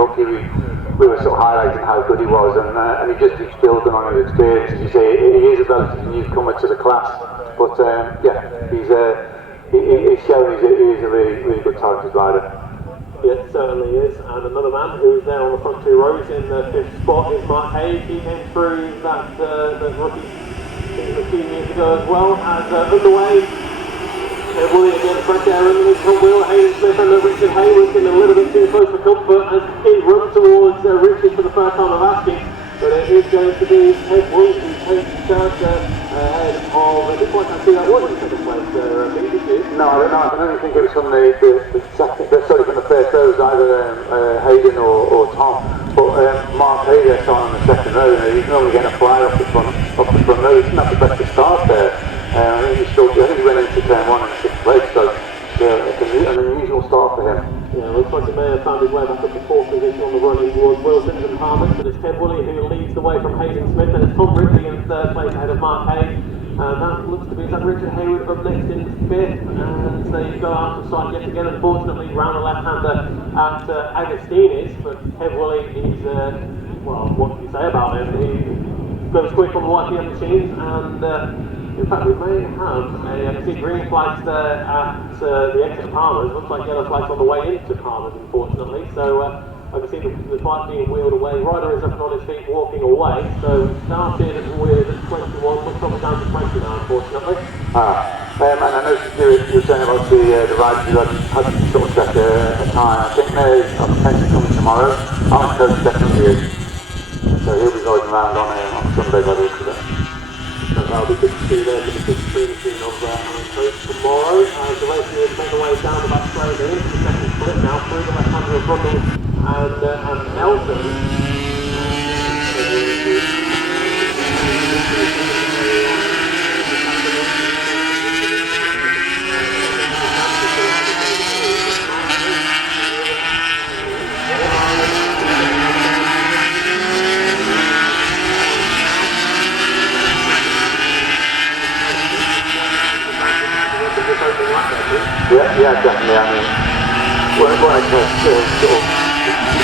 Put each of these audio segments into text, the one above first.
rookie, we were sort of highlighting how good he was, and he just keeps building on his experience. As you say, he is a relatively newcomer to the class, but yeah, he's shown he is a really good talented rider. Yeah, it certainly is. And another man who's there on the front two rows in the fifth spot is Mark Hayes. He came through that rookie a few years ago as well. As underway, Willie again, fresh air in the front wheel. Hayden Smith and Richard Hayward getting a little bit too close for comfort as he runs towards Richard for the first time of asking. But it is going to be Ed Willie who takes charge ahead of, it looks like I see that was in second place there, did you? No, I don't really think it was from the first rows, either Hayden or Tom. But Mark Hayden starting on the second row, he's normally getting a fly off the front row. He's not the best to start there. I think he went into turn 1 in 6th place, so yeah, it's an unusual start for him. Yeah, looks like he may have found his way back up to 4th position on the running towards Wilson and Harmon, but it's Ted Woolley who leads the way from Hayden Smith, and it's Tom Ridley in 3rd place ahead of Mark Hayes. And that looks to be that Richard Hayward up next in 5th, and so you go out to sight yet again, unfortunately, round the left-hander at Agostini's, but Ted Woolley is, well, what can you say about him? He goes quick on the YPM machines, and in fact, we may have I can see green flags there at the exit of Palmer's. Looks like yellow flags on the way into Palmer's, unfortunately. So I can see the bike being wheeled away. Rider is up and on his feet, walking away. So started with 21, looks like down to 20 now, unfortunately. And I noticed you were saying about the riders who hadn't sort of set a time. I think there's a potential coming tomorrow. Alan Coates definitely is. So he'll be going around on Sunday by the look of it. So that'll be good to see there for the big finishing of Alan Coates tomorrow. The race is making their way down the back straight. They're into the second split now through the left-hander of Rundle and Nelson. Yeah, definitely. I mean, what I can sort of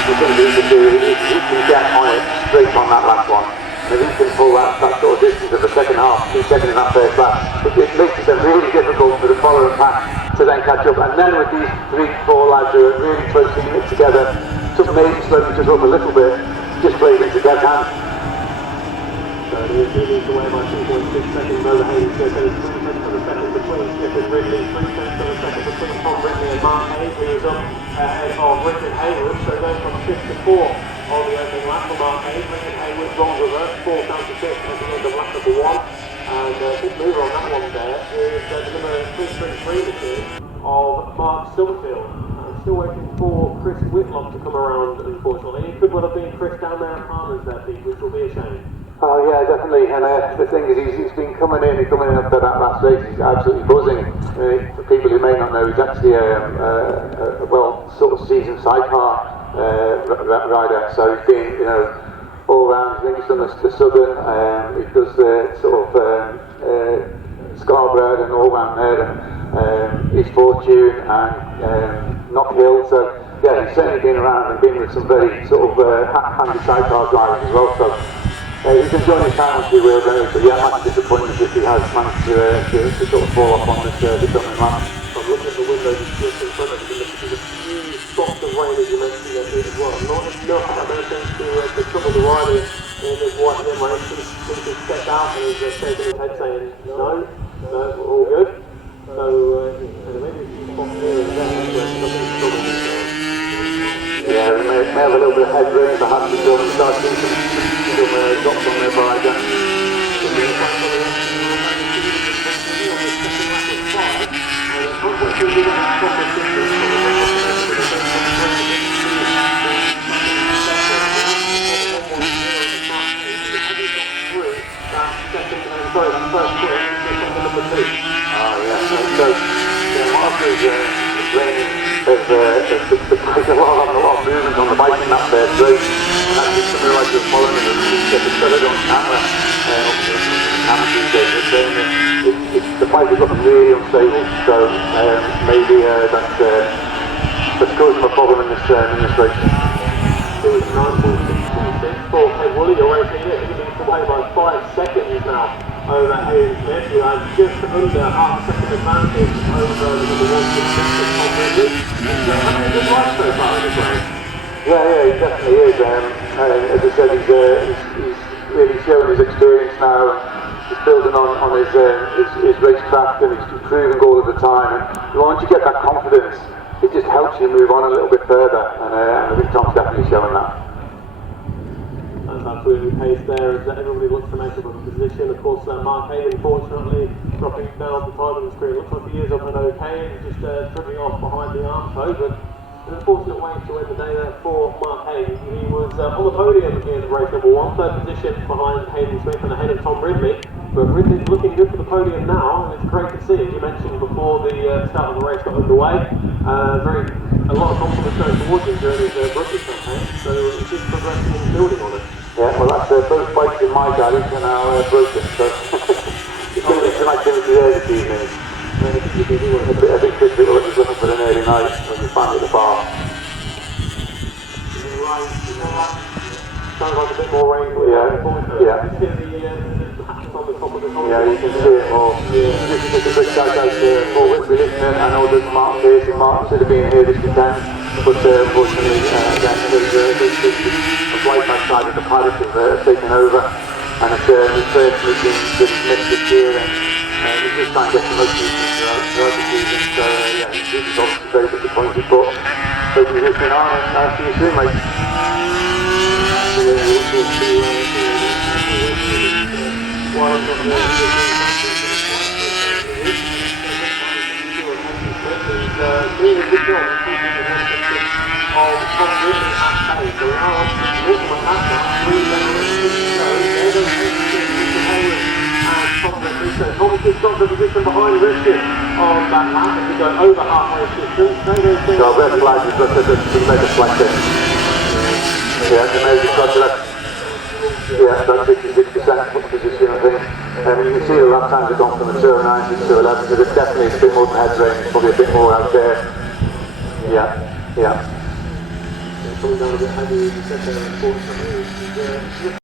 we're going to do is he can get on it straight on that last one. And if he can pull that sort of distance of the second half, 2 seconds in that first lap, it makes it really difficult for the following pack to then catch up. And then with these 3-4 lads who are really closely knit together, just maybe slowing just up a little bit, just plays into dead hands. So he leads away by 2.6 seconds over Hayden Smith, and it's 3 seconds for the second between Smith and Ridley, 3 seconds for the second between Tom Ridley and Mark Hayes, who is up ahead of Richard Hayward. So going from 5th to 4th on the opening lap for Mark Hayes. Richard Hayward, wrong reverse, 4th down to 5th at the end of lap number 1. And big mover on that one there is the number 333 machine of Mark Summerfield. Still waiting for Chris Whitlock to come around, unfortunately. It could well have been Chris down there at Palmer's there, Pete, which will be a shame. Oh yeah, definitely. And the thing is, he's been coming in after that last race. He's absolutely buzzing. For people who may not know, he's actually a well sort of seasoned sidecar rider. So he's been, all round. I think he's done the Southern. He does the sort of Scarborough and all round there, and East Fortune and Knock Hill. So yeah, he's certainly been around and been with some very sort of handy sidecar drivers as well. So. He's enjoying his time on 2 wheels anyway, but yeah, much disappointment if he has managed to sort of fall off on this opening lap. I'm looking at the window just in front of you, and there's a few spots of rain as you mentioned there as well. Not enough, I don't think, to trouble the riders in this YPM race. He's stepped out and he's shaking his head saying, no, we're all good. So maybe a few spots here and there where nothing's trouble. Yeah, we may have a little bit of headroom, perhaps we will start seeing some drops on their rider. There's a lot of movement on the bike in that first race, and that's just something like you're following and just get the credit on camera. The bike is looking really unstable, so maybe that's causing a problem in this race. Woolley, you're racing it. He leads away by 5 seconds now over Hayden Smith, who has just under half a second advantage over the number 1 contestant, Tom Ridley. He's having a good ride so far in this race. Yeah, he definitely is. As I said, he's really showing his experience now. He's building on his racecraft, and he's improving all of the time. And once you get that confidence, it just helps you move on a little bit further. And I think Tom's definitely showing that. That's absolutely the case there, as everybody looks to make up a position. Of course, Mark Hayden, unfortunately, dropping down the time on the screen. Looks like he is up and okay, just tripping off behind the arm toe, but an unfortunate way to end the day there for Mark Hayden. He was on the podium in race number 1, third position behind Hayden Smith and ahead of Tom Ridley. But Ridley's looking good for the podium now, and it's great to see. As you mentioned before the start of the race got underway, a lot of confidence going towards him during his rugby campaign, so he's just progressing and building on it. Yeah, well, that's both bikes in my garage are now broken, so there's going to be some activity there this evening. I think Chris will be looking for an early night when you find it at the bar. Sounds like a bit more rain. Yeah. You can see the patches on the top of the column. Yeah, you can see it more. Just a quick shout out for Whitby listening. I know that Martin Pierce and Martin should have been here this weekend, but unfortunately, again, the right-hand side of the paddock have taken over, and it's his first meeting this missed this year, and he's just trying to get the most meetings throughout the season, so yeah, he's obviously very disappointed, but hope he's listening on, and I'll see you soon, mate. Doing a good job of keeping the relationship of Tom Ridley at bay. So we are obviously looking at that now. 3 there goes Richard Hayward and Tom Ridley. So Tom's just got the position behind Richard on that lap as we go over halfway distance. So red flag, we've got to make a flag there. Yeah, the major got to that. Yeah, about 66% position, I think. And you can see the lap times have gone from the 209 to 211, so there's definitely a bit more head range, probably a bit more out there. Yeah. Coming down a bit heavy, you said there, unfortunately.